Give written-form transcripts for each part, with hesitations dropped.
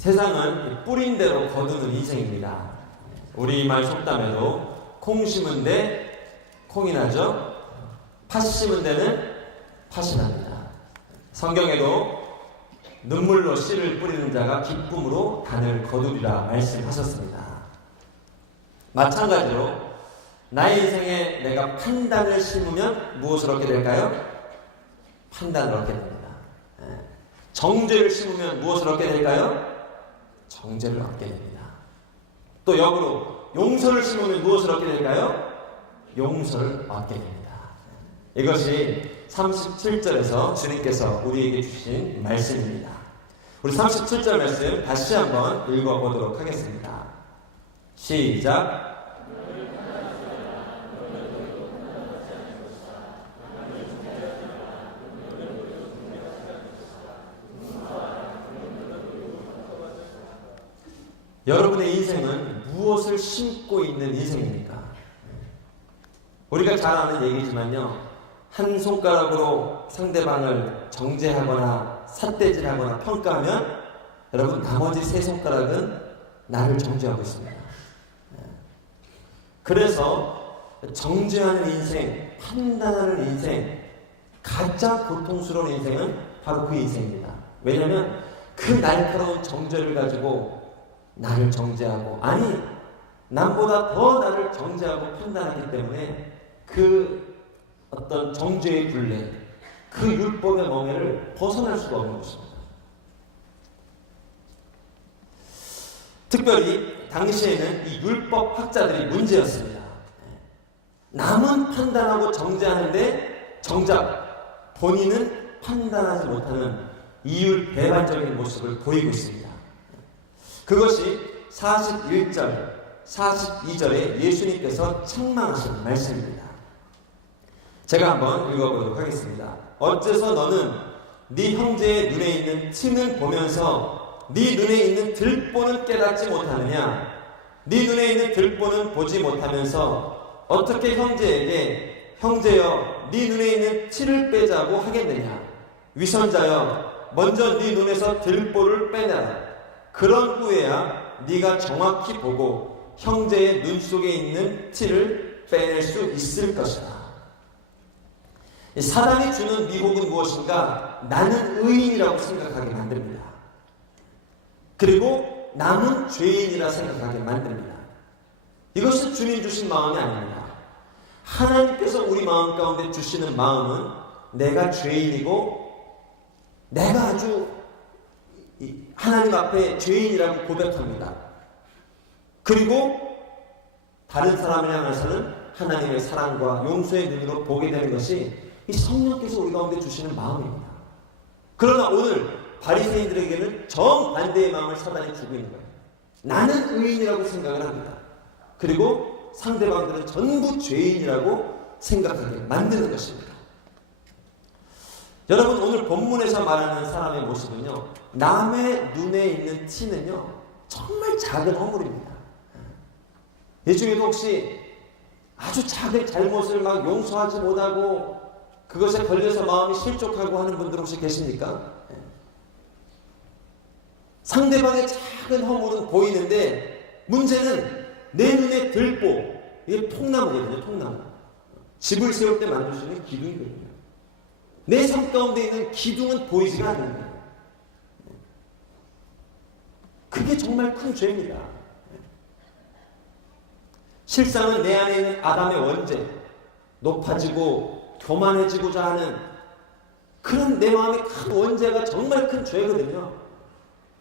세상은 뿌린 대로 거두는 인생입니다. 우리말 속담에도 콩 심은 데 콩이 나죠. 팥 심은 데는 팥이 납니다. 성경에도 눈물로 씨를 뿌리는 자가 기쁨으로 단을 거두리라 말씀하셨습니다. 마찬가지로 나의 인생에 내가 판단을 심으면 무엇을 얻게 될까요? 판단을 얻게 됩니다. 정죄를 심으면 무엇을 얻게 될까요? 정죄를 얻게 됩니다. 또 역으로 용서를 심으면 무엇을 얻게 될까요? 용서를 얻게 됩니다. 이것이 37절에서 주님께서 우리에게 주신 말씀입니다. 우리 37절 말씀 다시 한번 읽어보도록 하겠습니다. 시작. 여러분의 인생은 무엇을 심고 있는 인생입니까? 우리가 잘 아는 얘기지만요, 한 손가락으로 상대방을 정죄하거나 삿대질하거나 평가하면 여러분 나머지 세 손가락은 나를 정죄하고 있습니다. 그래서 정죄하는 인생, 판단하는 인생, 가장 고통스러운 인생은 바로 그 인생입니다. 왜냐하면 그 날카로운 정죄를 가지고 나를 정죄하고, 아니 남보다 더 나를 정죄하고 판단하기 때문에 그 어떤 정죄의 굴레, 그 율법의 멍에를 벗어날 수가 없는 것입니다. 특별히 당시에는 이 율법학자들이 문제였습니다. 남은 판단하고 정죄하는데 정작 본인은 판단하지 못하는 이율배반적인 모습을 보이고 있습니다. 그것이 41절, 42절에 예수님께서 책망하신 말씀입니다. 제가 한번 읽어보도록 하겠습니다. 어째서 너는 네 형제의 눈에 있는 티는 보면서 네 눈에 있는 들보는 깨닫지 못하느냐? 네 눈에 있는 들보는 보지 못하면서 어떻게 형제에게 형제여 네 눈에 있는 티를 빼자고 하겠느냐? 위선자여 먼저 네 눈에서 들보를 빼내라. 그런 후에야 네가 정확히 보고 형제의 눈 속에 있는 티를 빼낼 수 있을 것이다. 사단이 주는 미혹은 무엇인가? 나는 의인이라고 생각하게 만듭니다. 그리고 남은 죄인이라 생각하게 만듭니다. 이것은 주님 주신 마음이 아닙니다. 하나님께서 우리 마음 가운데 주시는 마음은 내가 죄인이고 내가 아주 하나님 앞에 죄인이라고 고백합니다. 그리고 다른 사람을 향해서는 하나님의 사랑과 용서의 눈으로 보게 되는 것이 이 성령께서 우리 가운데 주시는 마음입니다. 그러나 오늘 바리새인들에게는 정반대의 마음을 사단이 주고 있는 거예요. 나는 의인이라고 생각을 합니다. 그리고 상대방들은 전부 죄인이라고 생각하게 만드는 것입니다. 여러분, 오늘 본문에서 말하는 사람의 모습은요, 남의 눈에 있는 티는요 정말 작은 허물입니다. 이 중에도 혹시 아주 작은 잘못을 막 용서하지 못하고 그것에 걸려서 마음이 실족하고 하는 분들 혹시 계십니까? 상대방의 작은 허물은 보이는데 문제는 내 눈에 들보, 이게 통나무거든요. 통나무. 집을 세울 때 만들 수 있는 기둥이거든요. 내 삶 가운데 있는 기둥은 보이지가 않는 거예요. 그게 정말 큰 죄입니다. 실상은 내 안에 있는 아담의 원죄, 높아지고 교만해지고자 하는 그런 내 마음의 큰 원죄가 정말 큰 죄거든요.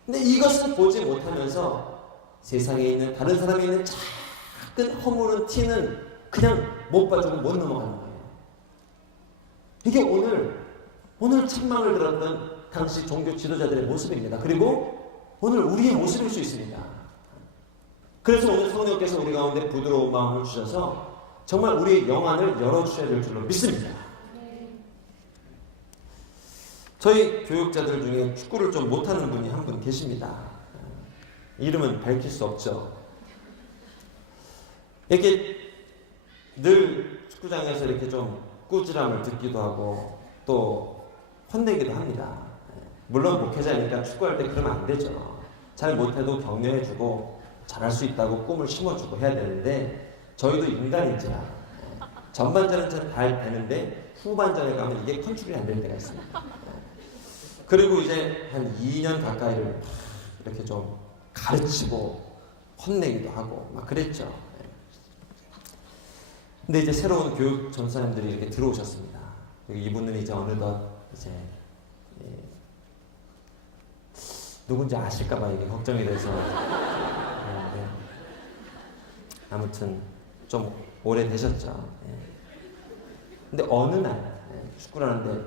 근데 이것을 보지 못하면서 세상에 있는 다른 사람이 있는 작은 허물은 티는 그냥 못 봐주고 못 넘어가는 거예요. 이게 오늘 책망을 들었던 당시 종교 지도자들의 모습입니다. 그리고 오늘 우리의 모습일 수 있습니다. 그래서 오늘 성령께서 우리 가운데 부드러운 마음을 주셔서 정말 우리의 영안을 열어주셔야 될 줄로 믿습니다. 저희 교육자들 중에 축구를 좀 못하는 분이 한 분 계십니다. 이름은 밝힐 수 없죠. 이렇게 늘 축구장에서 이렇게 좀 꾸지람을 듣기도 하고 또 혼내기도 합니다. 물론 목회자니까 축구할 때 그러면 안 되죠. 잘 못해도 격려해주고 잘할 수 있다고 꿈을 심어주고 해야 되는데 저희도 인간인지라 전반전은 잘 되는데 후반전에 가면 이게 컨트롤이 안 되는 때가 있습니다. 그리고 이제 한 2년 가까이를 이렇게 좀 가르치고 혼내기도 하고 막 그랬죠. 근데 이제 새로운 교육 전사님들이 이렇게 들어오셨습니다. 이분은 이제 어느덧 이제 누군지 아실까봐 이게 걱정이 돼서 아무튼 좀 오래되셨죠. 근데 어느 날 축구를 하는데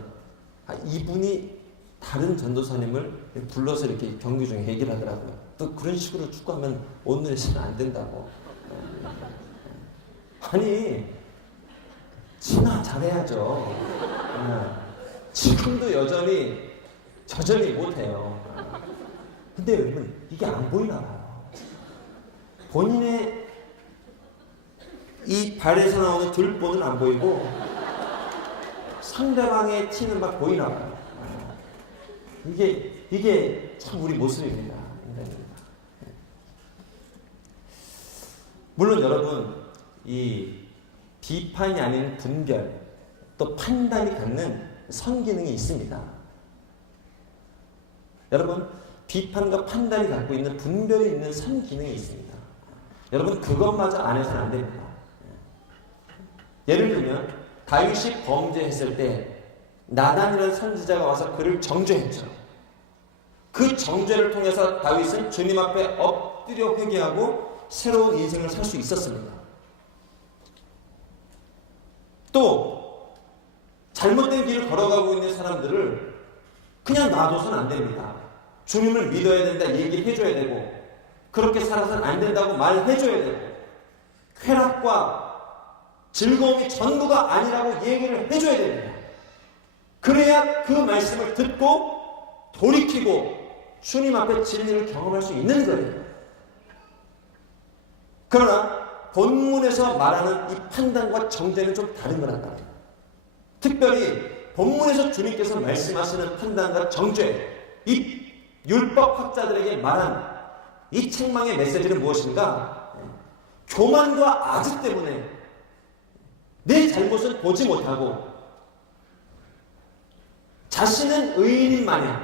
이분이 다른 전도사님을 불러서 이렇게 경기 중에 얘기를 하더라고요. 또 그런 식으로 축구하면 오늘에서는 안 된다고. 아니 진화 잘해야죠. 지금도 여전히 못해요. 근데 여러분 이게 안 보이나 봐요. 본인의 이 발에서 나오는 들보는 안 보이고 상대방의 티는 막 보이나 봐요. 이게 참 우리 모습입니다. 인간입니다. 물론 여러분 이 비판이 아닌 분별 또 판단이 갖는 선기능이 있습니다. 여러분 비판과 판단이 갖고 있는 분별이 있는 선기능이 있습니다. 여러분 그것마저 안 해서는 안 됩니다. 예를 들면 다윗이 범죄했을 때 나단이라는 선지자가 와서 그를 정죄했죠. 그 정죄를 통해서 다윗은 주님 앞에 엎드려 회개하고 새로운 인생을 살 수 있었습니다. 또 잘못된 길을 걸어가고 있는 사람들을 그냥 놔둬서는 안 됩니다. 주님을 믿어야 된다 얘기를 해줘야 되고 그렇게 살아서는 안 된다고 말해줘야 되고 쾌락과 즐거움이 전부가 아니라고 얘기를 해줘야 됩니다. 그래야 그 말씀을 듣고 돌이키고 주님 앞에 진리를 경험할 수 있는 거예요. 그러나 본문에서 말하는 이 판단과 정죄는 좀 다른 거란 말이에요. 특별히 본문에서 주님께서 말씀하시는 판단과 정죄, 이 율법학자들에게 말한 이 책망의 메시지는 무엇인가? 교만과 아지 때문에 내 잘못을 보지 못하고 자신은 의인인 마냥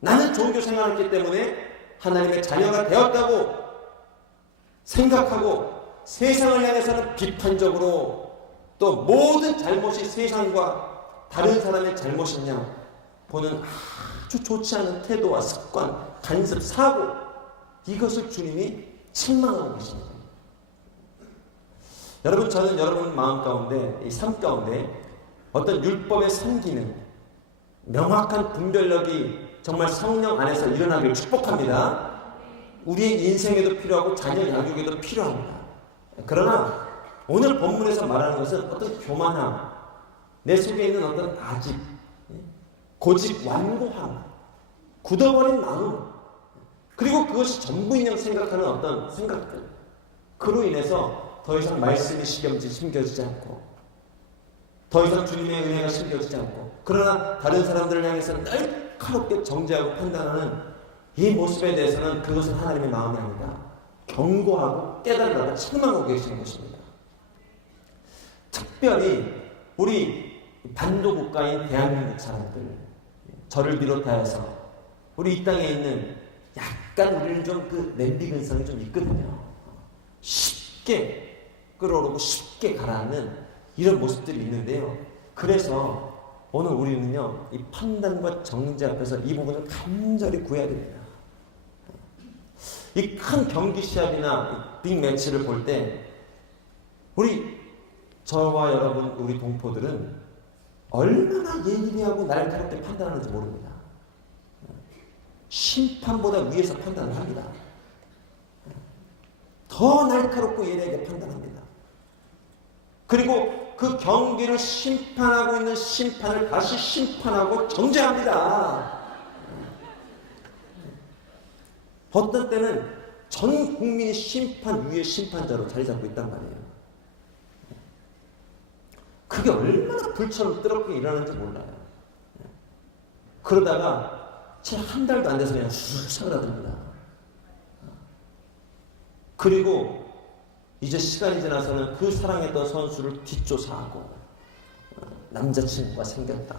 나는 종교 생활을 했기 때문에 하나님의 자녀가 되었다고 생각하고 세상을 향해서는 비판적으로 또 모든 잘못이 세상과 다른 사람의 잘못이냐 보는 아주 좋지 않은 태도와 습관, 간섭, 사고 이것을 주님이 책망하고 계십니다. 여러분 저는 여러분 마음 가운데 이 삶 가운데 어떤 율법의 선기능 명확한 분별력이 정말 성령 안에서 일어나기를 축복합니다. 우리의 인생에도 필요하고 자녀 양육에도 필요합니다. 그러나 오늘 본문에서 말하는 것은 어떤 교만함, 내 속에 있는 어떤 아집, 고집, 완고함, 굳어버린 마음, 그리고 그것이 전부인 양 생각하는 어떤 생각들, 그로 인해서 더 이상 말씀이 심겨지지 않고 더 이상 주님의 은혜가 심겨지지 않고 그러나 다른 사람들을 향해서는 날카롭게 정죄하고 판단하는 이 모습에 대해서는 그것은 하나님의 마음이 아니다. 경고하고 깨달으라고 책망하고 계시는 것입니다. 특별히 우리 반도국가인 대한민국 사람들, 저를 비롯하여서 우리 이 땅에 있는 약간 우리는 좀 그 냄비 근성이 좀 있거든요. 쉽게 끌어오르고 쉽게 가라앉는 이런 모습들이 있는데요. 그래서 오늘 우리는요, 이 판단과 정죄 앞에서 이 부분을 간절히 구해야 됩니다. 이 큰 경기 시합이나 빅 매치를 볼 때 우리 저와 여러분 우리 동포들은 얼마나 예리하고 날카롭게 판단하는지 모릅니다. 심판보다 위에서 판단을 합니다. 더 날카롭고 예리하게 판단합니다. 그리고 그 경기를 심판하고 있는 심판을 다시 심판하고 정죄합니다. 어떤 때는 전 국민이 심판 위에 심판자로 자리 잡고 있단 말이에요. 그게 얼마나 불처럼 뜨겁게 일어나는지 몰라요. 그러다가 채 한 달도 안 돼서 그냥 쑥 사그라듭니다. 그리고 이제 시간이 지나서는 그 사랑했던 선수를 뒷조사하고 남자친구가 생겼다.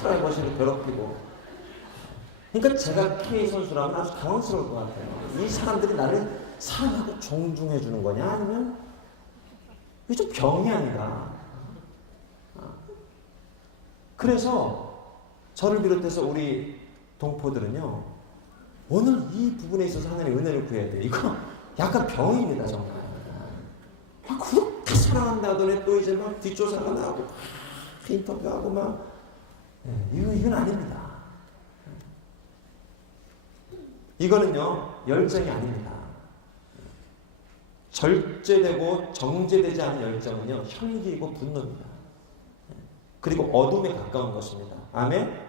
프라이버시를 괴롭히고. 그러니까 제가 K 선수라면 아주 당황스러울 것 같아요. 이 사람들이 나를 사랑하고 존중해 주는 거냐? 아니면 이게 좀 병이 아닌가? 그래서 저를 비롯해서 우리 동포들은요, 오늘 이 부분에 있어서 하나님의 은혜를 구해야 돼요. 이거 약간 병입니다, 정말. 그렇게 사랑한다 하더니 또 이제 막 뒷조사가 나고, 인터뷰하고 막, 이건 아닙니다. 이거는요, 열정이 아닙니다. 절제되고 정제되지 않은 열정은요, 혈기이고 분노입니다. 그리고 어둠에 가까운 것입니다. 아멘?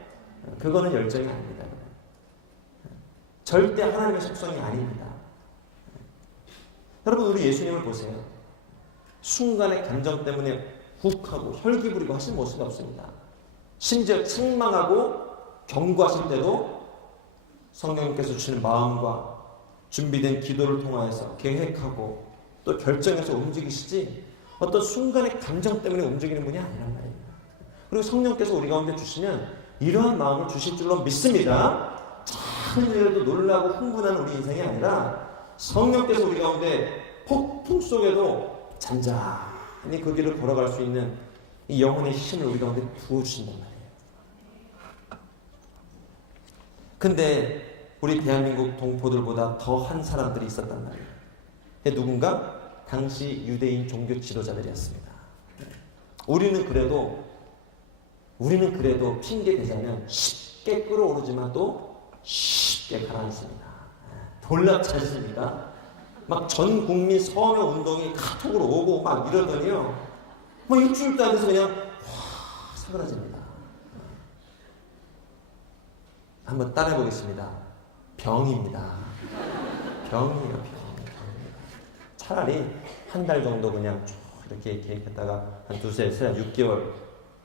그거는 열정이 아닙니다. 절대 하나님의 속성이 아닙니다. 여러분, 우리 예수님을 보세요. 순간의 감정 때문에 욱하고 혈기 부리고 하신 모습이 없습니다. 심지어 책망하고 경고하실 때도 성령님께서 주시는 마음과 준비된 기도를 통하여서 계획하고 또 결정해서 움직이시지 어떤 순간의 감정 때문에 움직이는 분이 아니란 말입니다. 그리고 성령께서 우리 가운데 주시면 이러한 마음을 주실 줄로 믿습니다. 작은 일에도 놀라고 흥분하는 우리 인생이 아니라 성령께서 우리 가운데 폭풍 속에도 잔잔히 그 길을 걸어갈 수 있는 이 영혼의 힘을 우리 가운데 부어주신단 말이에요. 근데 우리 대한민국 동포들보다 더한 사람들이 있었단 말이에요. 누군가? 당시 유대인 종교 지도자들이었습니다. 우리는 그래도 핑계 대자면 쉽게 끌어오르지만 또 쉽게 가라앉습니다. 놀랍지 않습니까? 막 전 국민 서명 운동이 카톡으로 오고 막 이러더니요, 뭐 일주일도 안 돼서 그냥 사그라집니다. 한번 따라해 보겠습니다. 병입니다. 병이에요, 병. 차라리 한 달 정도 그냥 이렇게 계획했다가 한 두세, 6개월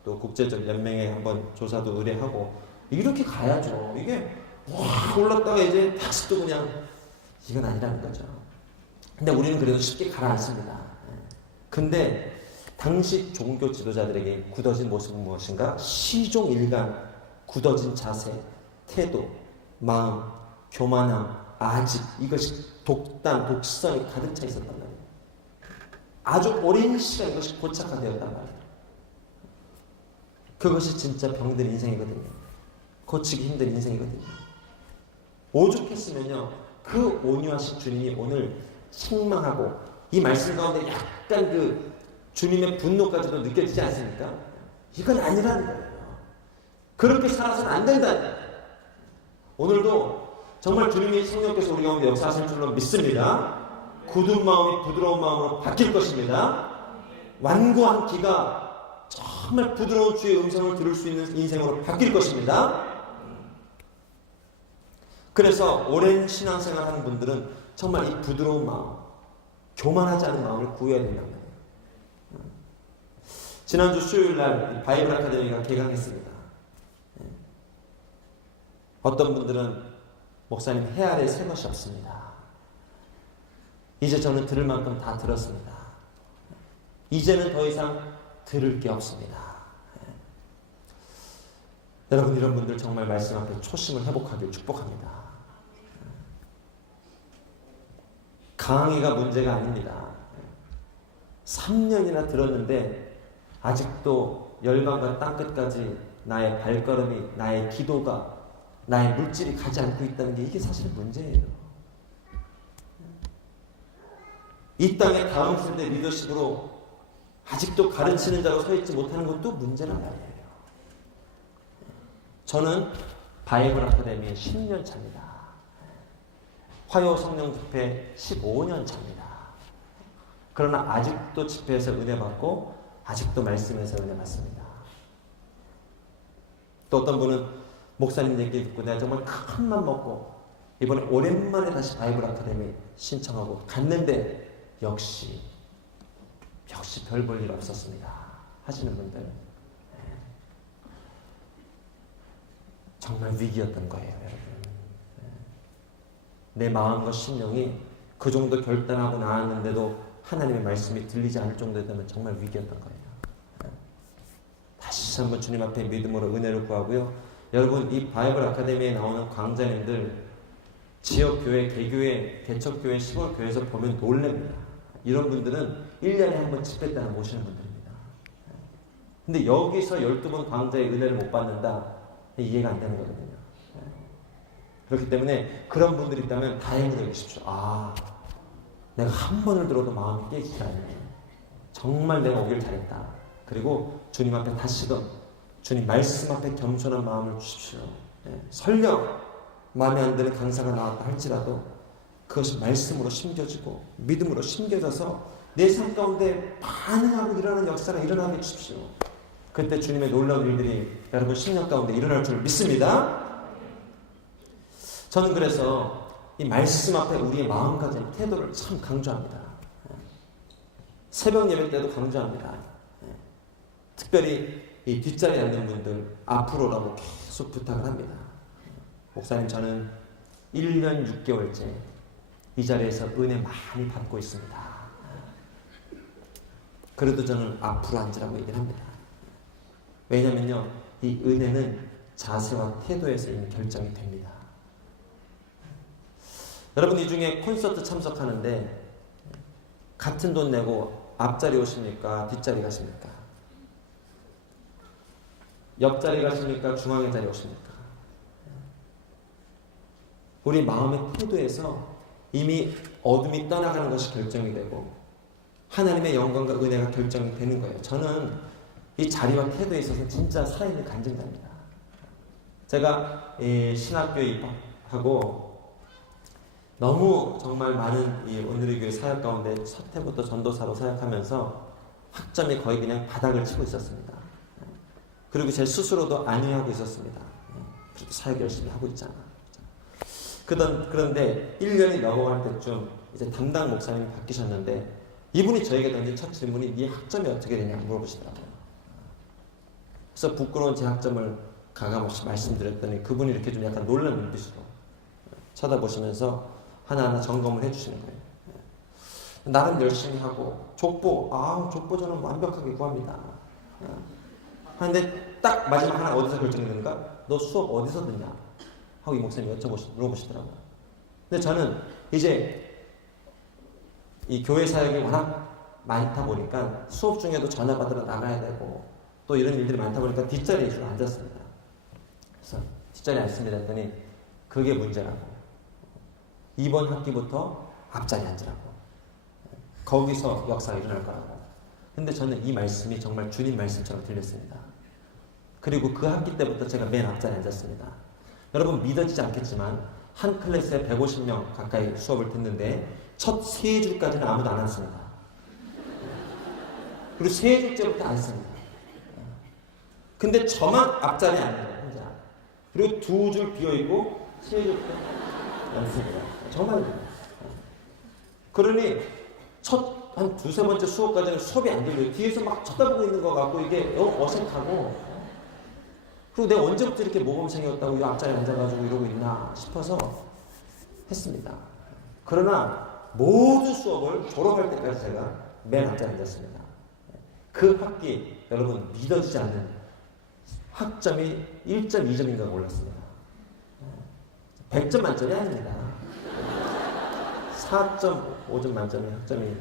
또 국제적 연맹에 한번 조사도 의뢰하고 이렇게 가야죠. 이게 확 올랐다가 이제 다시 또 그냥 이건 아니라는 거죠. 근데 우리는 그래도 쉽게 가라앉습니다. 근데 당시 종교 지도자들에게 굳어진 모습은 무엇인가? 시종일관 굳어진 자세, 태도, 마음, 교만함, 아직 이것이 독단이 가득 차 있었단 말이에요. 아주 오랜 시간 이것이 고착화되었단 말이에요. 그것이 진짜 병든 인생이거든요. 고치기 힘든 인생이거든요. 오죽했으면요, 그 온유하신 주님이 오늘 책망하고 이 말씀 가운데 약간 그 주님의 분노까지도 느껴지지 않습니까? 이건 아니라는 거예요. 그렇게 살아서는 안 된다. 오늘도 정말 주님의 성령께서 우리 가운데 역사하실 줄로 믿습니다. 굳은 마음이 부드러운 마음으로 바뀔 것입니다. 완고한 귀가 정말 부드러운 주의 음성을 들을 수 있는 인생으로 바뀔 것입니다. 그래서 오랜 신앙생활 하는 분들은 정말 이 부드러운 마음, 교만하지 않은 마음을 구해야 된다는 거예요. 지난주 수요일날 바이블 아카데미가 개강했습니다. 어떤 분들은 목사님 해 아래 새 것이 없습니다. 이제 저는 들을 만큼 다 들었습니다. 이제는 더 이상 들을 게 없습니다. 여러분, 이런 분들 정말 말씀 앞에 초심을 회복하길 축복합니다. 강의가 문제가 아닙니다. 3년이나 들었는데 아직도 열방과 땅끝까지 나의 발걸음이, 나의 기도가, 나의 물질이 가지 않고 있다는 게 이게 사실 문제예요. 이 땅의 다음 세대 리더십으로 아직도 가르치는 자로 서 있지 못하는 것도 문제란 말이에요. 저는 바이블 아카데미의 10년 차입니다. 화요 성령 집회 15년 차입니다. 그러나 아직도 집회에서 은혜 받고 아직도 말씀에서 은혜 받습니다. 또 어떤 분은 목사님 얘기 듣고 내가 정말 큰 맘 먹고 이번에 오랜만에 다시 바이블 아카데미 신청하고 갔는데 역시 별 볼 일 없었습니다 하시는 분들, 정말 위기였던 거예요, 여러분. 내 마음과 심령이 그 정도 결단하고 나왔는데도 하나님의 말씀이 들리지 않을 정도였다면 정말 위기였던 거예요. 다시 한번 주님 앞에 믿음으로 은혜를 구하고요. 여러분, 이 바이블 아카데미에 나오는 강자님들 지역교회, 개교회, 개척교회, 시골교회에서 보면 놀랍니다. 이런 분들은 1년에 한 번 집회 때나 모시는 분들입니다. 근데 여기서 12번 강자의 은혜를 못 받는다? 이해가 안 되는 거거든요. 그렇기 때문에 그런 분들이 있다면 다행히 여기십시오. 아, 내가 한 번을 들어도 마음이 깨지지 않네. 정말 내가 오길 잘했다. 그리고 주님 앞에 다시금 주님 말씀 앞에 겸손한 마음을 주십시오. 설령 마음에 안 드는 강사가 나왔다 할지라도 그것이 말씀으로 심겨지고 믿음으로 심겨져서 내 삶 가운데 반응하고 일어나는 역사가 일어나게 해주십시오. 그때 주님의 놀라운 일들이 여러분 심령 가운데 일어날 줄 믿습니다. 저는 그래서 이 말씀 앞에 우리의 마음가짐, 태도를 참 강조합니다. 새벽 예배 때도 강조합니다. 특별히 이 뒷자리에 앉는 분들 앞으로라고 계속 부탁을 합니다. 목사님, 저는 1년 6개월째 이 자리에서 은혜 많이 받고 있습니다. 그래도 저는 앞으로 앉으라고 얘기를 합니다. 왜냐면요, 이 은혜는 자세와 태도에서 이미 결정이 됩니다. 여러분, 이 중에 콘서트 참석하는데 같은 돈 내고 앞자리 오십니까? 뒷자리 가십니까? 옆자리 가십니까? 중앙의 자리 오십니까? 우리 마음의 태도에서 이미 어둠이 떠나가는 것이 결정이 되고 하나님의 영광과 은혜가 결정이 되는 거예요. 저는 이 자리와 태도에 있어서 진짜 살아있는 간증자입니다. 제가 신학교에 입학하고 너무 정말 많은 이 오늘의 교회 사역 가운데 첫 해부터 전도사로 사역하면서 학점이 거의 그냥 바닥을 치고 있었습니다. 그리고 제 스스로도 안위하고 있었습니다. 그래도 사역 열심히 하고 있잖아. 그런데 1년이 넘어갈 때쯤 이제 담당 목사님이 바뀌셨는데 이분이 저에게 던진 첫 질문이 네 학점이 어떻게 되냐 물어보시더라고요. 그래서 부끄러운 제 학점을 가감없이 말씀드렸더니 그분이 이렇게 좀 약간 놀란 눈빛으로 쳐다보시면서 하나하나 점검을 해주시는 거예요. 나름 열심히 하고 족보 저는 완벽하게 구합니다. 하는데 딱 마지막 하나 어디서 결정되는가? 너 수업 어디서 듣냐? 하고 이 목사님이 물어보시더라고요. 근데 저는 이제 이 교회 사역이 워낙 많다 보니까 수업 중에도 전화 받으러 나가야 되고 또 이런 일들이 많다 보니까 뒷자리에 주로 앉았습니다. 그래서 뒷자리에 앉습니다 했더니 그게 문제라고. 이번 학기부터 앞자리에 앉으라고. 거기서 역사가 일어날 거라고. 근데 저는 이 말씀이 정말 주님 말씀처럼 들렸습니다. 그리고 그 학기 때부터 제가 맨 앞자리에 앉았습니다. 여러분 믿어지지 않겠지만 한 클래스에 150명 가까이 수업을 듣는데 첫 3줄까지는 아무도 안 앉습니다. 그리고 3줄째부터 앉습니다. 근데 저만 앞자리에 앉아요. 혼자. 그리고 2줄 비어있고 3줄부터 앉습니다. 정말입니다. 그러니 첫 한 2-3번째 수업까지는 수업이 안 들려요. 뒤에서 막 쳐다보고 있는 것 같고 이게 어색하고 그리고 내가 언제부터 이렇게 모범생이었다고 이 앞자리에 앉아가지고 이러고 있나 싶어서 했습니다. 그러나 모든 수업을 졸업할 때까지 제가 맨 앞자리에 앉았습니다. 그 학기 여러분 믿어지지 않는 학점이 1.2점인가 올랐습니다. 100점 만점이 아닙니다. 4.5점 만점의 학점이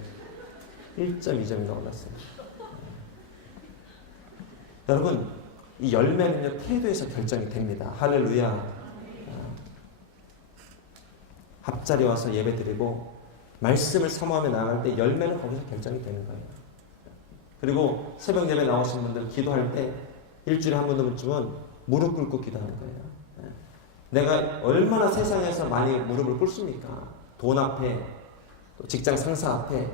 1.2점인가 올랐어요. 여러분 이 열매는요 태도에서 결정이 됩니다. 할렐루야. 앞자리 와서 예배드리고 말씀을 사모하며 나아갈 때 열매는 거기서 결정이 되는 거예요. 그리고 새벽 예배 나오신 분들 기도할 때 일주일에 한 번쯤은 무릎 꿇고 기도하는 거예요. 내가 얼마나 세상에서 많이 무릎을 꿇습니까? 돈 앞에, 직장 상사 앞에,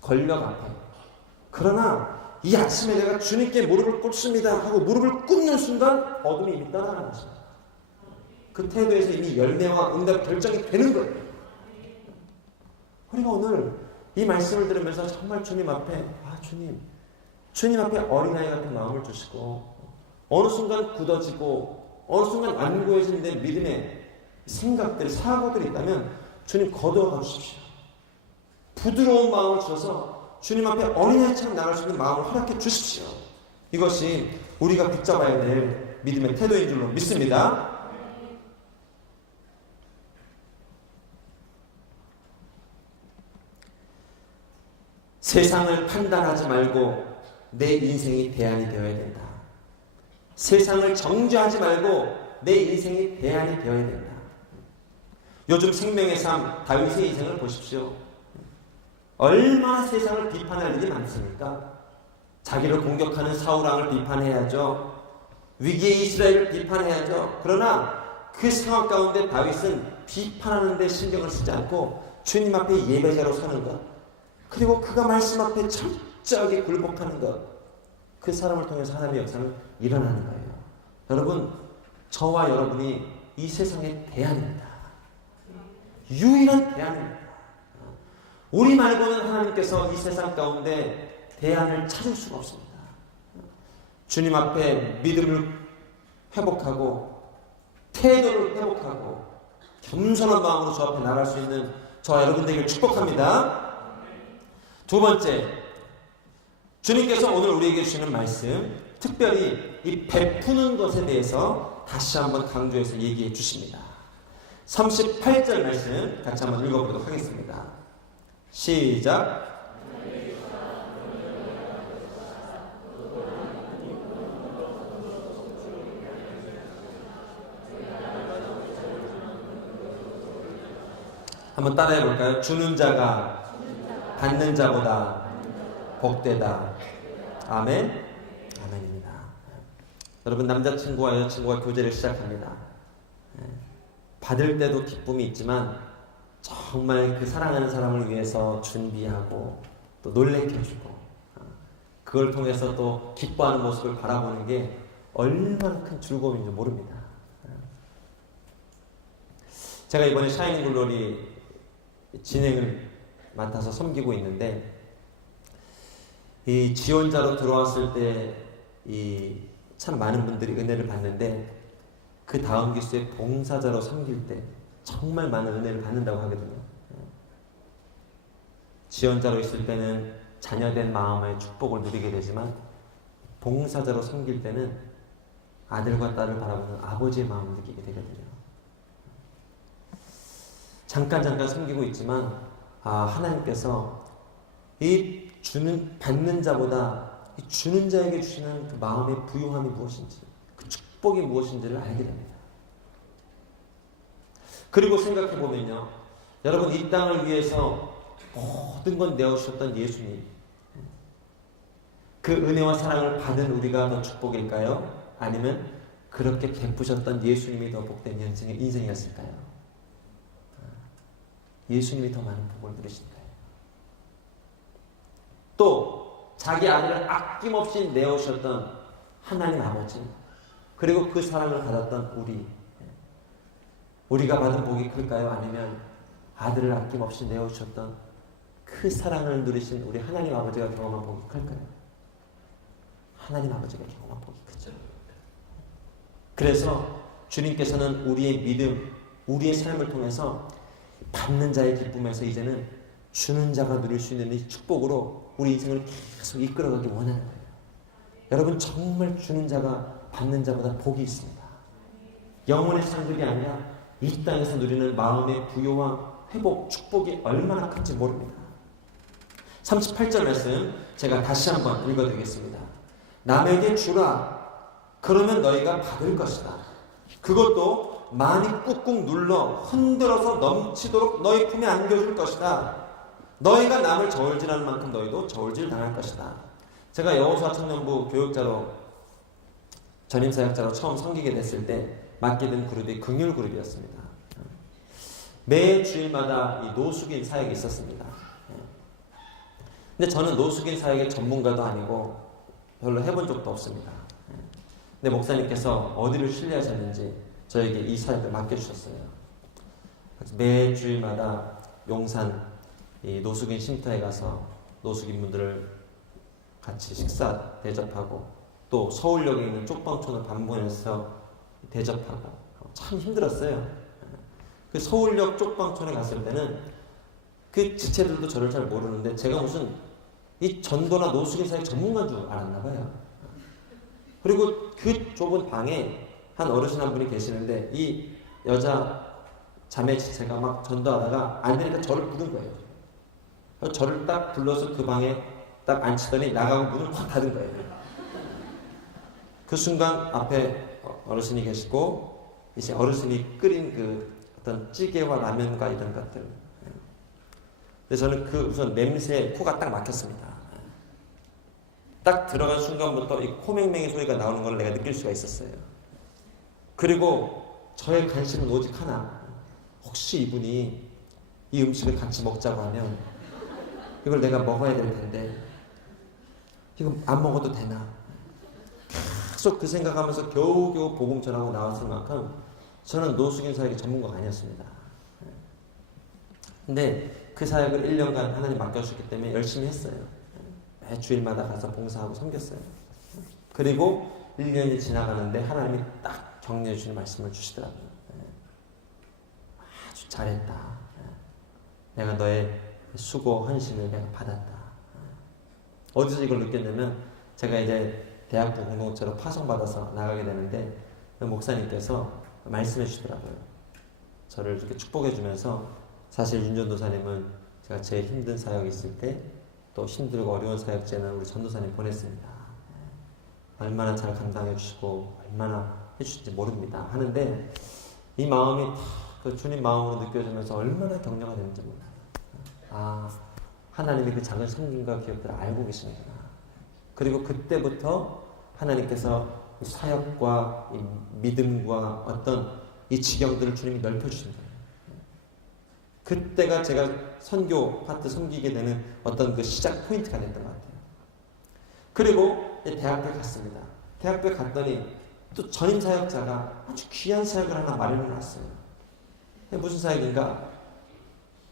권력 앞에. 그러나 이 아침에 내가 주님께 무릎을 꿇습니다 하고 무릎을 꿇는 순간 어둠이 이미 떠나가는 것입니다. 그 태도에서 이미 열매와 응답 결정이 되는 거예요. 우리가 오늘 이 말씀을 들으면서 정말 주님 앞에 주님 앞에 어린아이 같은 마음을 주시고 어느 순간 굳어지고 어느 순간 완고해진 내 믿음의 생각들, 사고들이 있다면 주님 거두어 가주십시오. 부드러운 마음을 주셔서 주님 앞에 어린아이처럼 나갈 수 있는 마음을 허락해 주십시오. 이것이 우리가 붙잡아야 될 믿음의 태도인 줄로 믿습니다. 세상을 판단하지 말고 내 인생이 대안이 되어야 된다. 세상을 정죄하지 말고 내 인생이 대안이 되어야 된다. 요즘 생명의 삶 다윗의 인생을 보십시오. 얼마나 세상을 비판할 일이 많습니까? 자기를 공격하는 사울왕을 비판해야죠. 위기의 이스라엘을 비판해야죠. 그러나 그 상황 가운데 다윗은 비판하는 데 신경을 쓰지 않고 주님 앞에 예배자로 서는 것, 그리고 그가 말씀 앞에 철저하게 굴복하는 것, 그 사람을 통해서 하나님의 역사는 일어나는 거예요. 여러분, 저와 여러분이 이 세상의 대안입니다. 유일한 대안입니다. 우리 말고는 하나님께서 이 세상 가운데 대안을 찾을 수가 없습니다. 주님 앞에 믿음을 회복하고 태도를 회복하고 겸손한 마음으로 저 앞에 나갈 수 있는 저와 여러분 되기를 축복합니다. 두 번째, 주님께서 오늘 우리에게 주시는 말씀, 특별히 이 베푸는 것에 대해서 다시 한번 강조해서 얘기해 주십니다. 38절 말씀 같이 한번 읽어보도록 하겠습니다. 시작. 한번 따라해 볼까요? 주는 자가 받는 자보다 복되다. 아멘. 아멘입니다. 여러분, 남자친구와 여자친구가 교제를 시작합니다. 받을 때도 기쁨이 있지만 정말 그 사랑하는 사람을 위해서 준비하고 또 놀래켜 주고 그걸 통해서 또 기뻐하는 모습을 바라보는 게 얼마나 큰 즐거움인지 모릅니다. 제가 이번에 샤이닝 글로리 진행을 맡아서 섬기고 있는데, 이 지원자로 들어왔을 때 참 많은 분들이 은혜를 받는데, 그 다음 기수에 봉사자로 섬길 때 정말 많은 은혜를 받는다고 하거든요. 지원자로 있을 때는 자녀된 마음의 축복을 누리게 되지만, 봉사자로 섬길 때는 아들과 딸을 바라보는 아버지의 마음을 느끼게 되거든요. 잠깐 섬기고 있지만 하나님께서 이 받는 자보다 이 주는 자에게 주시는 그 마음의 부요함이 무엇인지, 그 축복이 무엇인지를 알게 됩니다. 그리고 생각해 보면요, 여러분, 이 땅을 위해서 모든 건 내어주셨던 예수님, 그 은혜와 사랑을 받은 우리가 더 축복일까요? 아니면 그렇게 베푸셨던 예수님이 더 복된 인생이었을까요? 예수님이 더 많은 복을 누리신 거예요. 또 자기 아들을 아낌없이 내어주셨던 하나님 아버지, 그리고 그 사랑을 받았던 우리가 받은 복이 클까요? 아니면 아들을 아낌없이 내어주셨던 그 사랑을 누리신 우리 하나님 아버지가 경험한 복이 클까요? 하나님 아버지가 경험한 복이 크죠. 그래서 주님께서는 우리의 믿음, 우리의 삶을 통해서 받는 자의 기쁨에서 이제는 주는 자가 누릴 수 있는 이 축복으로 우리 인생을 계속 이끌어가기 원하는 거예요. 여러분, 정말 주는 자가 받는 자보다 복이 있습니다. 영혼의 상급이 아니라 이 땅에서 누리는 마음의 부요와 회복, 축복이 얼마나 큰지 모릅니다. 38절 말씀 제가 다시 한번 읽어드리겠습니다. 남에게 주라, 그러면 너희가 받을 것이다. 그것도 많이 꾹꾹 눌러 흔들어서 넘치도록 너희 품에 안겨줄 것이다. 너희가 남을 저울질하는 만큼 너희도 저울질 당할 것이다. 제가 여호수아 청년부 교육자로, 전임사역자로 처음 섬기게 됐을 때 맡게 된 그룹이 긍휼 그룹이었습니다. 매 주일마다 이 노숙인 사역이 있었습니다. 근데 저는 노숙인 사역의 전문가도 아니고 별로 해본 적도 없습니다. 근데 목사님께서 어디를 신뢰하셨는지 저에게 이 사역을 맡겨주셨어요. 매 주일마다 용산 이 노숙인 쉼터에 가서 노숙인분들을 같이 식사 대접하고, 또 서울역에 있는 쪽방촌을 방문해서 대접하고 참 힘들었어요. 그 서울역 쪽방촌에 갔을 때는 그 지체들도 저를 잘 모르는데 제가 무슨 이 전도나 노숙인 사회 전문가인 줄 알았나 봐요. 그리고 그 좁은 방에 한 어르신 한 분이 계시는데 이 여자 자매 지체가 막 전도하다가 안 되니까 저를 부른 거예요. 저를 딱 불러서 그 방에 딱 앉히더니 나가고 문을 확 닫은 거예요. 그 순간 앞에 어르신이 계시고 이제 어르신이 끓인 그 어떤 찌개와 라면과 이런 것들. 그래서 저는 그 우선 냄새에 코가 딱 막혔습니다. 딱 들어간 순간부터 이 코맹맹이 소리가 나오는 걸 내가 느낄 수가 있었어요. 그리고 저의 관심은 오직 하나. 혹시 이분이 이 음식을 같이 먹자고 하면 이걸 내가 먹어야 될 텐데 이거 안 먹어도 되나? 계속 그 생각하면서 겨우겨우 복음 전하고 나왔을 만큼 저는 노숙인 사역의 전문가가 아니었습니다. 근데 그 사역을 1년간 하나님 맡겨주셨기 때문에 열심히 했어요. 매 주일마다 가서 봉사하고 섬겼어요. 그리고 1년이 지나가는데 하나님이 딱 격려해 주시는 말씀을 주시더라고요. 아주 잘했다. 내가 너의 수고 헌신을 내가 받았다. 어디서 이걸 느꼈냐면 제가 이제 대학부 공동체로 파송받아서 나가게 되는데 그 목사님께서 말씀해 주시더라고요. 저를 이렇게 축복해 주면서 사실 윤 전도사님은 제가 제일 힘든 사역이 있을 때 또 힘들고 어려운 사역제는 우리 전도사님 보냈습니다. 얼마나 잘 감당해 주시고 얼마나 해주실지 모릅니다. 하는데 이 마음이 그 주님 마음으로 느껴지면서 얼마나 격려가 되는지 몰라요. 아, 하나님이 그 작은 섬김과 기억들을 알고 계시는구나. 그리고 그때부터 하나님께서 이 사역과 이 믿음과 어떤 이 지경들을 주님이 넓혀주신 거예요. 그때가 제가 선교 파트 섬기게 되는 어떤 그 시작 포인트가 됐던 것 같아요. 그리고 대학교에 갔습니다. 대학교에 갔더니 또 전임 사역자가 아주 귀한 사역을 하나 마련해 놨어요. 무슨 사역인가?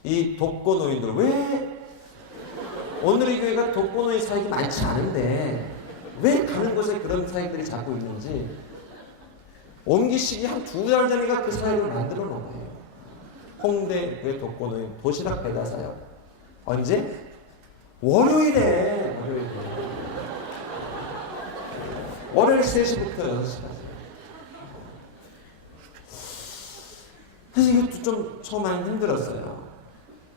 이 독거노인들, 왜 오늘의 교회가 독거노인 사역이 많지 않은데 왜 가는 곳에 그런 사역들이 자꾸 있는지 옮기시기 한 2달 전인가 그 사역을 만들어 놓은 거예요. 홍대 왜 독거노인 도시락 배달 사역. 언제? 월요일에. 월요일 3시부터 6시까지. 그래서 이것도 좀 처음 많이 힘들었어요.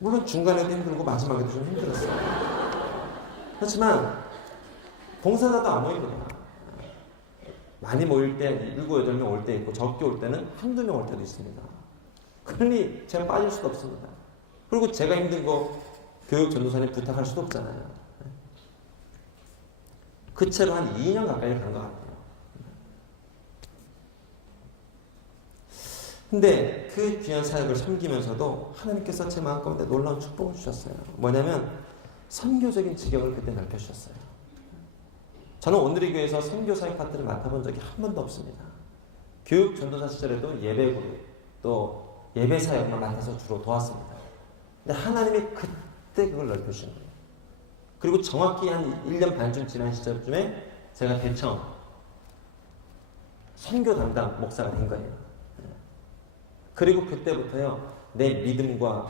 물론 중간에도 힘들고 마지막에도 좀 힘들었어요. 그렇지만 봉사자도 안 모입니다. 많이 모일 때 7, 8명 올 때 있고 적게 올 때는 한두 명 올 때도 있습니다. 그러니 제가 빠질 수도 없습니다. 그리고 제가 힘든 거 교육 전도사님 부탁할 수도 없잖아요. 그 채로 한 2년 가까이 간 것 같아요. 근데 그 귀한 사역을 섬기면서도 하나님께서 제 마음 가운데 놀라운 축복을 주셨어요. 뭐냐면 선교적인 지경을 그때 넓혀주셨어요. 저는 오늘의 교회에서 선교 사역 파트를 맡아본 적이 한 번도 없습니다. 교육 전도사 시절에도 예배 그룹 또 예배 사역만 맡아서 주로 도왔습니다. 근데 하나님이 그때 그걸 넓혀주신 거예요. 그리고 정확히 한 1년 반쯤 지난 시절쯤에 제가 대청 선교 담당 목사가 된 거예요. 그리고 그때부터요, 내 믿음과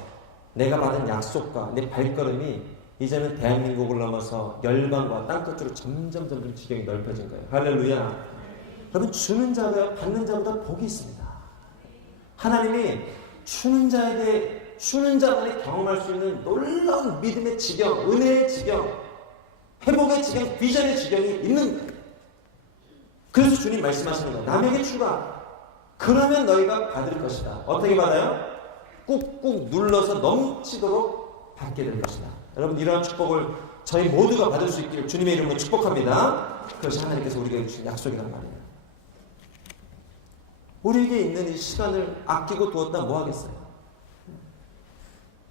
내가 받은 약속과 내 발걸음이 이제는 대한민국을 넘어서 열방과 땅끝으로 점점 지경이 넓혀진 거예요. 할렐루야. 여러분, 주는 자가 받는 자보다 복이 있습니다. 하나님이 주는 자만이 경험할 수 있는 놀라운 믿음의 지경, 은혜의 지경, 회복의 지경, 비전의 지경이 있는 거예요. 그래서 주님 말씀하시는 거예요. 남에게 주라. 그러면 너희가 받을 것이다. 어떻게 받아요? 꾹꾹 눌러서 넘치도록 받게 될 것이다. 여러분, 이러한 축복을 저희 모두가 받을 수 있기를 주님의 이름으로 축복합니다. 그것이 하나님께서 우리에게 주신 약속이란 말이에요. 우리에게 있는 이 시간을 아끼고 두었다 뭐 하겠어요?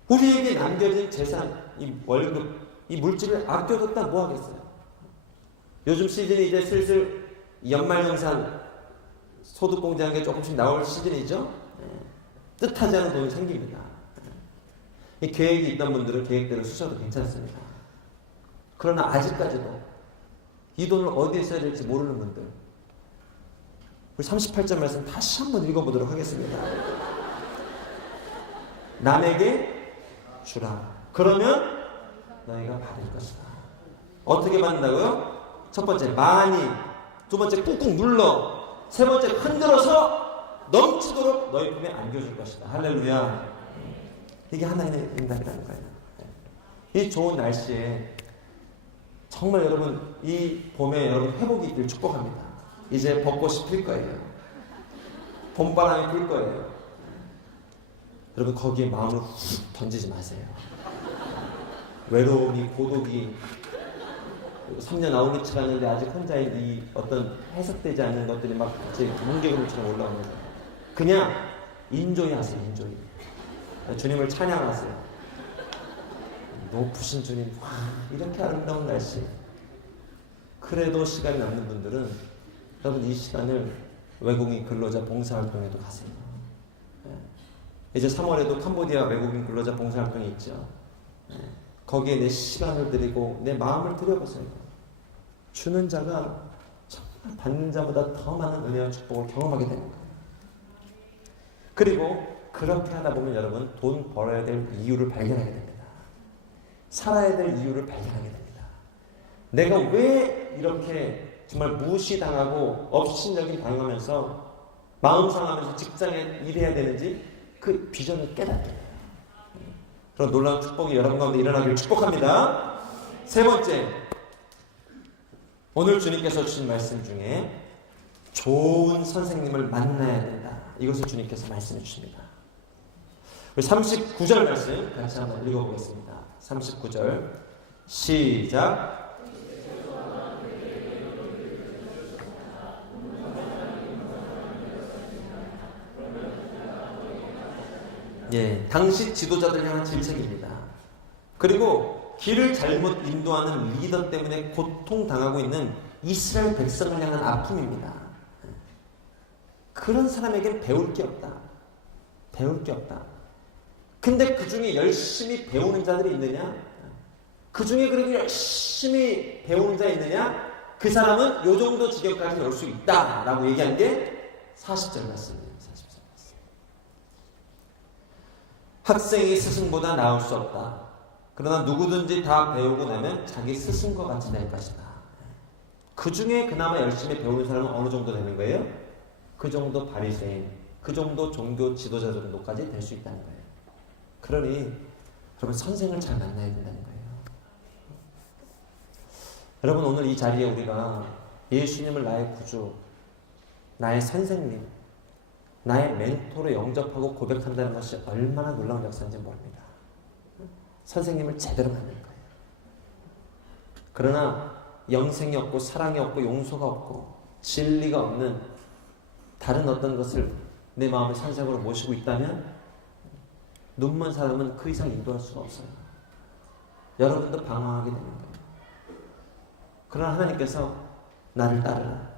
우리에게 남겨진 재산, 이 월급, 이 물질을 아껴뒀다 뭐 하겠어요? 요즘 시즌이 이제 슬슬 연말정산 소득공제하는 게 조금씩 나올 시즌이죠. 뜻하지 않은 돈이 생깁니다. 이 계획이 있던 분들은 계획대로 쓰셔도 괜찮습니다. 그러나 아직까지도 이 돈을 어디에 써야 될지 모르는 분들, 우리 38절 말씀 다시 한번 읽어보도록 하겠습니다. 남에게 주라. 그러면 너희가 받을 것이다. 어떻게 받는다고요? 첫 번째, 많이. 두 번째, 꾹꾹 눌러. 세 번째, 흔들어서 넘치도록 너희 품에 안겨줄 것이다. 할렐루야. 이게 하나님의 응답이라는 거예요. 이 좋은 날씨에 정말 여러분, 이 봄에 여러분 회복이 있길 축복합니다. 이제 벚꽃이 필 거예요. 봄바람이 불 거예요. 여러분, 거기에 마음을 훅 던지지 마세요. 외로움이, 고독이, 3년 아우리치 갔는데 아직 혼자인 이 어떤 해석되지 않는 것들이 막 제 문개구름처럼 올라오는 거예요. 그냥 인조이 하세요. 인조이. 주님을 찬양하세요. 높으신 주님, 와, 이렇게 아름다운 날씨. 그래도 시간이 남는 분들은 여러분, 이 시간을 외국인 근로자 봉사활동에도 가세요. 이제 3월에도 캄보디아 외국인 근로자 봉사활동이 있죠. 거기에 내 시간을 드리고 내 마음을 드려보세요. 주는 자가 정말 받는 자보다 더 많은 은혜와 축복을 경험하게 되는 거예요. 그리고 그렇게 하다 보면 여러분, 돈 벌어야 될 이유를 발견하게 됩니다. 살아야 될 이유를 발견하게 됩니다. 내가 왜 이렇게 정말 무시당하고 업신여김 당하면서 마음 상하면서 직장에 일해야 되는지 그 비전을 깨닫게 돼요. 그런 놀라운 축복이 여러분 가운데 일어나기를 축복합니다. 세 번째, 오늘 주님께서 주신 말씀 중에 좋은 선생님을 만나야 된다. 이것을 주님께서 말씀해 주십니다. 39절 말씀 같이 한번 읽어보겠습니다. 39절 시작. 예, 당시 지도자들 향한 질책입니다. 그리고 길을 잘못 인도하는 리더 때문에 고통당하고 있는 이스라엘 백성을 향한 아픔입니다. 그런 사람에겐 배울 게 없다. 배울 게 없다. 근데 그 중에 열심히 배우는 자들이 있느냐? 그 중에 그래도 열심히 배우는 자 있느냐? 그 사람은 요 정도 지경까지 올 수 있다. 라고 얘기한 게 40절 말씀이에요. 40절 말씀. 학생이 스승보다 나을 수 없다. 그러나 누구든지 다 배우고 나면 자기 스승과 같이 될 것이다. 그 중에 그나마 열심히 배우는 사람은 어느 정도 되는 거예요? 그 정도 바리새인, 그 정도 종교 지도자 정도까지 될 수 있다는 거예요. 그러니 여러분, 선생을 잘 만나야 된다는 거예요. 여러분, 오늘 이 자리에 우리가 예수님을 나의 구주, 나의 선생님, 나의 멘토로 영접하고 고백한다는 것이 얼마나 놀라운 역사인지 모릅니다. 선생님을 제대로 만날 거예요. 그러나 영생이 없고 사랑이 없고 용서가 없고 진리가 없는 다른 어떤 것을 내 마음의 선생으로 모시고 있다면 눈먼 사람은 그 이상 인도할 수가 없어요. 여러분도 방황하게 되는 거예요. 그러나 하나님께서 나를 따르라.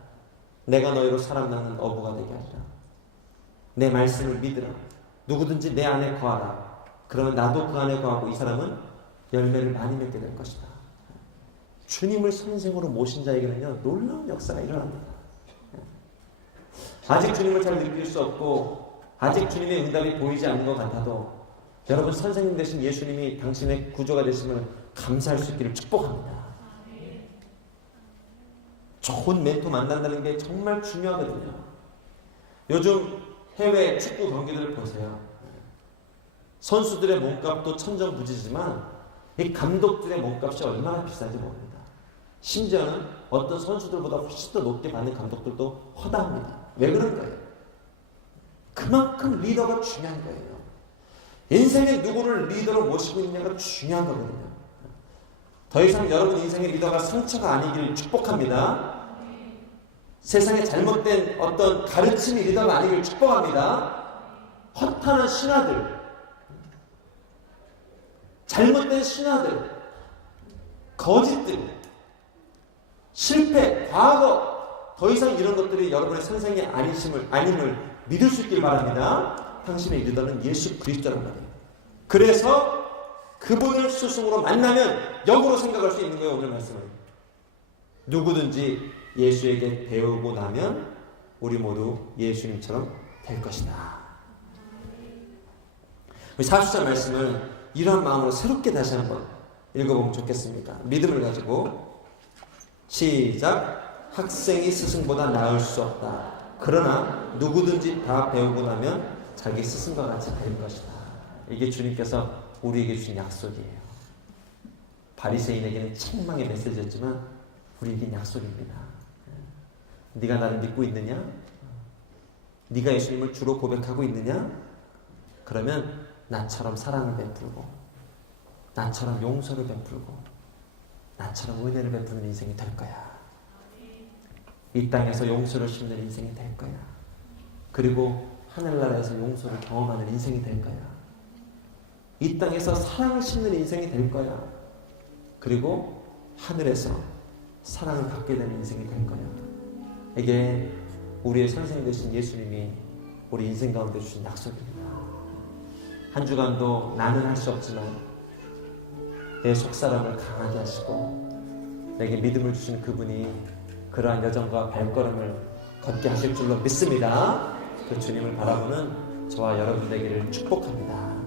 내가 너희로 사람 낳는 어부가 되게 하리라. 내 말씀을 믿으라. 누구든지 내 안에 거하라. 그러면 나도 그 안에 거하고 이 사람은 열매를 많이 맺게 될 것이다. 주님을 선생으로 모신 자에게는요, 놀라운 역사가 일어납니다. 아직 주님을 잘 느낄 수 없고 아직 주님의 응답이 보이지 않는 것 같아도 여러분, 선생님 되신 예수님이 당신의 구조가 되심을 감사할 수 있기를 축복합니다. 좋은 멘토 만난다는 게 정말 중요하거든요. 요즘 해외 축구 경기들을 보세요. 선수들의 몸값도 천정부지지만 이 감독들의 몸값이 얼마나 비싼지 모릅니다. 심지어는 어떤 선수들보다 훨씬 더 높게 받는 감독들도 허다합니다. 왜 그런 거예요? 그만큼 리더가 중요한 거예요. 인생의 누구를 리더로 모시고 있느냐가 중요한 거거든요. 더 이상 여러분 인생의 리더가 상처가 아니기를 축복합니다. 세상에 잘못된 어떤 가르침이 리더가 아니기를 축복합니다. 허탄한 신하들, 잘못된 신하들, 거짓들, 실패, 과거, 더 이상 이런 것들이 여러분의 선생이 아님을 믿을 수 있길 바랍니다. 당신의 리더는 예수 그리스도란 말이에요. 그래서 그분을 스승으로 만나면 역으로 생각할 수 있는 거예요. 오늘 말씀은 누구든지 예수에게 배우고 나면 우리 모두 예수님처럼 될 것이다. 우리 40절 말씀을 이러한 마음으로 새롭게 다시 한번 읽어보면 좋겠습니다. 믿음을 가지고 시작. 학생이 스승보다 나을 수 없다. 그러나 누구든지 다 배우고 나면 자기 스승과 같이 될 것이다. 이게 주님께서 우리에게 주신 약속이에요. 바리새인에게는 책망의 메시지였지만 우리에겐 약속입니다. 네가 나를 믿고 있느냐? 네가 예수님을 주로 고백하고 있느냐? 그러면 나처럼 사랑을 베풀고 나처럼 용서를 베풀고 나처럼 은혜를 베푸는 인생이 될 거야. 이 땅에서 용서를 심는 인생이 될 거야. 그리고 하늘나라에서 용서를 경험하는 인생이 될 거야. 이 땅에서 사랑을 심는 인생이 될 거야. 그리고 하늘에서 사랑을 받게 되는 인생이 될 거야. 이게 우리의 선생님 되신 예수님이 우리 인생 가운데 주신 약속입니다. 한 주간도 나는 할 수 없지만 내 속사람을 강하게 하시고 내게 믿음을 주신 그분이 그러한 여정과 발걸음을 걷게 하실 줄로 믿습니다. 그 주님을 바라보는 저와 여러분 되기를 축복합니다.